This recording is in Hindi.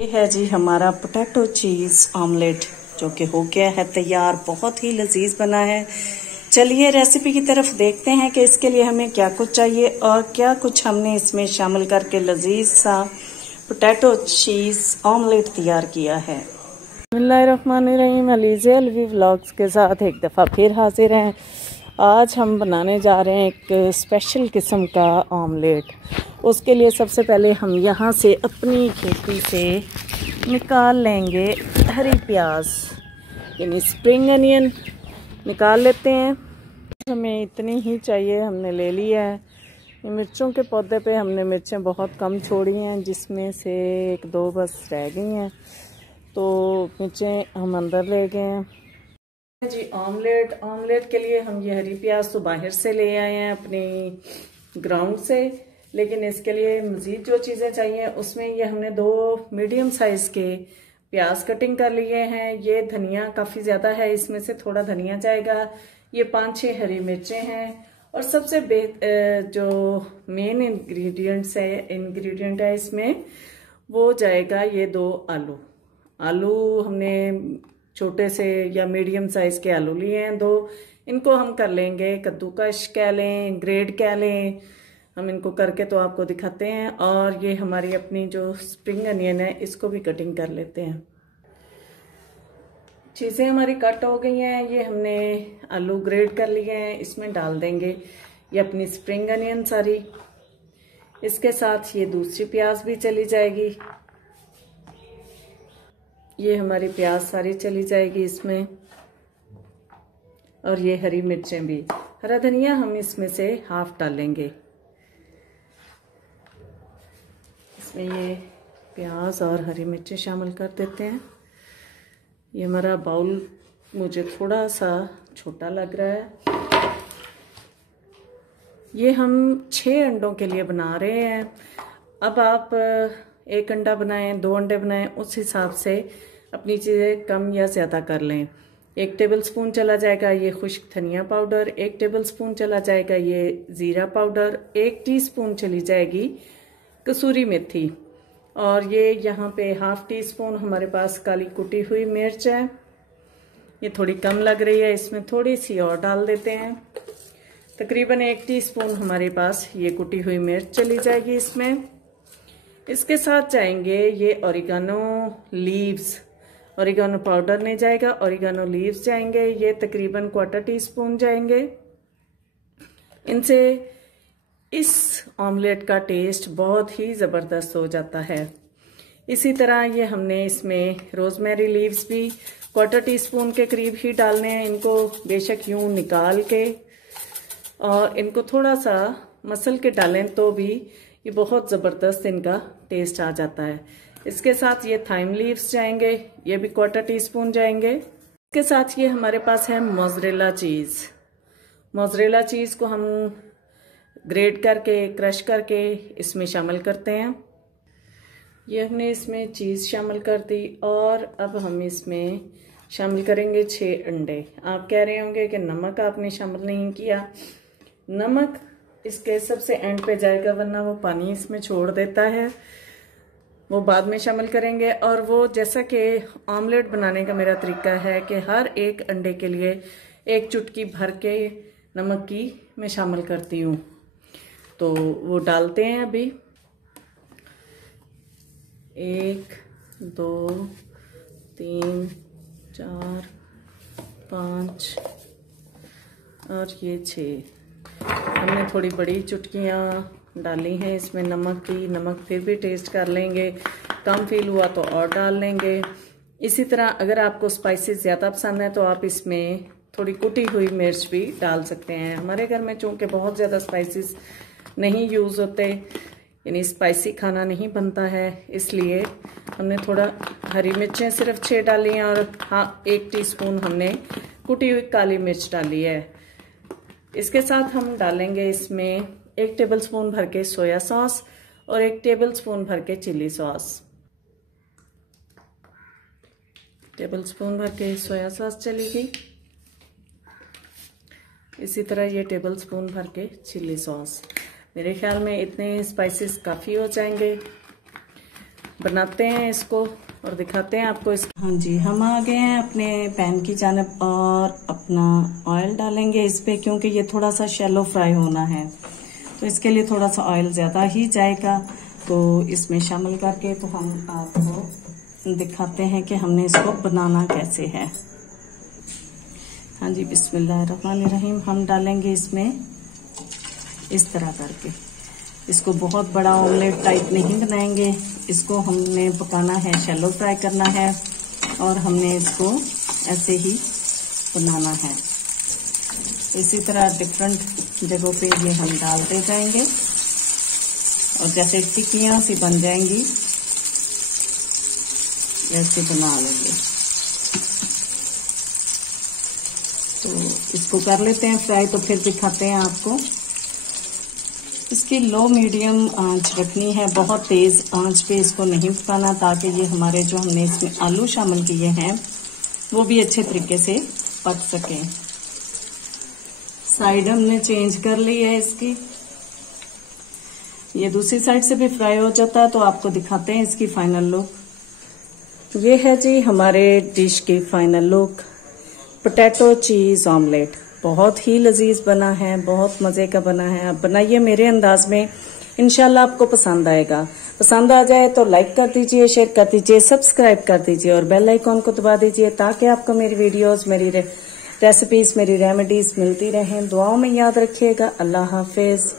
ये है जी हमारा पोटैटो चीज़ ऑमलेट जो कि हो गया है तैयार। बहुत ही लजीज बना है। चलिए रेसिपी की तरफ देखते हैं कि इसके लिए हमें क्या कुछ चाहिए और क्या कुछ हमने इसमें शामिल करके लजीज सा पोटैटो चीज़ ऑमलेट तैयार किया है। बिस्मिल्लाहिर्रहमानिर्रहीम। अलीज़े अलवी व्लॉग्स के साथ एक दफ़ा फिर हाजिर हैं। आज हम बनाने जा रहे हैं एक स्पेशल किस्म का ऑमलेट। उसके लिए सबसे पहले हम यहाँ से अपनी खेती से निकाल लेंगे हरी प्याज यानी स्प्रिंग अनियन निकाल लेते हैं। हमें इतनी ही चाहिए, हमने ले लिया है। मिर्चों के पौधे पे हमने मिर्चें बहुत कम छोड़ी हैं, जिसमें से एक दो बस रह गई हैं, तो मिर्चें हम अंदर ले गए हैं जी। ऑमलेट के लिए हम ये हरी प्याज तो बाहर से ले आए हैं अपनी ग्राउंड से, लेकिन इसके लिए मज़ीद जो चीज़ें चाहिए उसमें ये हमने 2 मीडियम साइज़ के प्याज कटिंग कर लिए हैं। ये धनिया काफ़ी ज़्यादा है, इसमें से थोड़ा धनिया जाएगा। ये 5-6 हरी मिर्चें हैं और सबसे जो मेन इंग्रेडिएंट है इसमें वो जाएगा ये 2 आलू हमने छोटे से या मीडियम साइज के आलू लिए हैं 2। इनको हम कर लेंगे कद्दूकश कह लें, ग्रेट कह लें, हम इनको करके तो आपको दिखाते हैं। और ये हमारी अपनी जो स्प्रिंग अनियन है इसको भी कटिंग कर लेते हैं। चीज़ें हमारी कट हो गई हैं। ये हमने आलू ग्रेट कर लिए हैं, इसमें डाल देंगे ये अपनी स्प्रिंग अनियन सारी। इसके साथ ये दूसरी प्याज भी चली जाएगी। ये हमारी प्याज सारी चली जाएगी इसमें, और ये हरी मिर्चें भी। हरा धनिया हम इसमें से हाफ डालेंगे। इसमें ये प्याज और हरी मिर्चें शामिल कर देते हैं। ये हमारा बाउल मुझे थोड़ा सा छोटा लग रहा है। ये हम 6 अंडों के लिए बना रहे हैं। अब आप 1 अंडा बनाएं, 2 अंडे बनाएं, उस हिसाब से अपनी चीज़ें कम या ज़्यादा कर लें। 1 टेबलस्पून चला जाएगा ये खुश्क धनिया पाउडर, 1 टेबलस्पून चला जाएगा ये ज़ीरा पाउडर, 1 टीस्पून चली जाएगी कसूरी मेथी, और ये यहाँ पे ½ टीस्पून हमारे पास काली कुटी हुई मिर्च है। ये थोड़ी कम लग रही है, इसमें थोड़ी सी और डाल देते हैं। तकरीबन 1 टीस्पून हमारे पास ये कुटी हुई मिर्च चली जाएगी इसमें। इसके साथ जाएंगे ये ओरिगानो लीव्स, ओरिगानो पाउडर नहीं जाएगा, ओरिगानो लीव्स जाएंगे। ये तकरीबन 1/4 टीस्पून जाएंगे। इनसे इस ऑमलेट का टेस्ट बहुत ही ज़बरदस्त हो जाता है। इसी तरह ये हमने इसमें रोज़मेरी लीव्स भी 1/4 टीस्पून के करीब ही डालने हैं। इनको बेशक यूं निकाल के और इनको थोड़ा सा मसल के डालें तो भी ये बहुत ज़बरदस्त इनका टेस्ट आ जाता है। इसके साथ ये थाइम लीव्स जाएंगे, ये भी 1/4 टीस्पून जाएंगे। इसके साथ ये हमारे पास है मोज़रेला चीज़। मोज़रेला चीज़ को हम ग्रेट करके क्रश करके इसमें शामिल करते हैं। ये हमने इसमें चीज़ शामिल कर दी और अब हम इसमें शामिल करेंगे 6 अंडे। आप कह रहे होंगे कि नमक आपने शामिल नहीं किया। नमक इसके सबसे एंड पे जाएगा, वरना वो पानी इसमें छोड़ देता है, वो बाद में शामिल करेंगे। और वो जैसा कि ऑमलेट बनाने का मेरा तरीका है कि हर एक अंडे के लिए 1 चुटकी भर के नमक की मैं शामिल करती हूँ, तो वो डालते हैं अभी। 1 2 3 4 5 और ये 6। हमने थोड़ी बड़ी चुटकियाँ डाली हैं इसमें नमक की। नमक फिर भी टेस्ट कर लेंगे, कम फील हुआ तो और डाल लेंगे। इसी तरह अगर आपको स्पाइसेस ज़्यादा पसंद है तो आप इसमें थोड़ी कुटी हुई मिर्च भी डाल सकते हैं। हमारे घर में चूँकि बहुत ज़्यादा स्पाइसेस नहीं यूज़ होते, यानी स्पाइसी खाना नहीं बनता है, इसलिए हमने थोड़ा हरी मिर्चें सिर्फ 6 डाली हैं और हाँ 1 टीस्पून हमने कुटी हुई काली मिर्च डाली है। इसके साथ हम डालेंगे इसमें 1 टेबलस्पून भर के सोया सॉस और 1 टेबलस्पून भर के चिली सॉस। टेबलस्पून भर के सोया सॉस चलेगी। इसी तरह ये टेबलस्पून भर के चिली सॉस। मेरे ख्याल में इतने स्पाइसेस काफ़ी हो जाएंगे। बनाते हैं इसको और दिखाते हैं आपको इस। हाँ जी, हम आ गए हैं अपने पैन की जानब और अपना ऑयल डालेंगे इस पे, क्योंकि ये थोड़ा सा शैलो फ्राई होना है तो इसके लिए थोड़ा सा ऑयल ज्यादा ही जाएगा। तो इसमें शामिल करके तो हम आपको दिखाते हैं कि हमने इसको बनाना कैसे है। हाँ जी, बिस्मिल्लाहिर्रहमानिर्रहीम। हम डालेंगे इसमें इस तरह करके, इसको बहुत बड़ा ऑमलेट टाइप नहीं बनाएंगे, इसको हमने पकाना है, शैलो फ्राई करना है और हमने इसको ऐसे ही बनाना है। इसी तरह डिफरेंट जगहों पे ये हम डालते जाएंगे और जैसे टिक्कियां सी बन जाएंगी ऐसे बना लेंगे। तो इसको कर लेते हैं फ्राई, तो फिर दिखाते हैं आपको। इसकी लो मीडियम आंच रखनी है, बहुत तेज आंच पे इसको नहीं पकाना, ताकि ये हमारे जो हमने इसमें आलू शामिल किए हैं वो भी अच्छे तरीके से पक सकें। साइड हमने चेंज कर ली है इसकी, ये दूसरी साइड से भी फ्राई हो जाता है। तो आपको दिखाते हैं इसकी फाइनल लुक। ये है जी हमारे डिश की फाइनल लुक, पोटैटो चीज ऑमलेट। बहुत ही लजीज बना है, बहुत मजे का बना है। आप बनाइए मेरे अंदाज में, इंशाल्लाह आपको पसंद आएगा। पसंद आ जाए तो लाइक कर दीजिए, शेयर कर दीजिए, सब्सक्राइब कर दीजिए और बेल आइकॉन को दबा दीजिए, ताकि आपको मेरी वीडियोस, मेरी रेसिपीज, मेरी रेमेडीज मिलती रहें। दुआओं में याद रखिएगा। अल्लाह हाफिज।